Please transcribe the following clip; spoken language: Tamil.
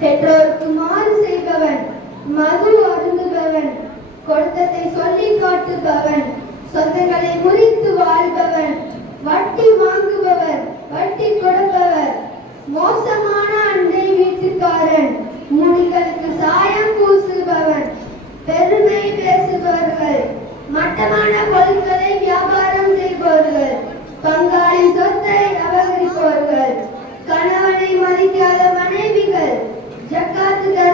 பெற்றோருக்கு மாறு செய்பவன் மது அருந்துபவன் கொடுத்தத்தை சொல்லி காட்டுபவன் சொந்தங்களை முறித்து வாழ்பவன் வட்டி வாங்குபவர் வட்டி கொடுப்பவர் மோசமான அண்டை வீட்டுக்காரன் முடிகளுக்கு சாயம் பூசுபவன் பெருமை பேசுபவர்கள் மட்டமான பொருட்களை வியாபாரம் செய்பவர்கள் பங்காளி சொத்தை அபகரிப்பவர்கள் கணவனை மதிக்காதவனே the dead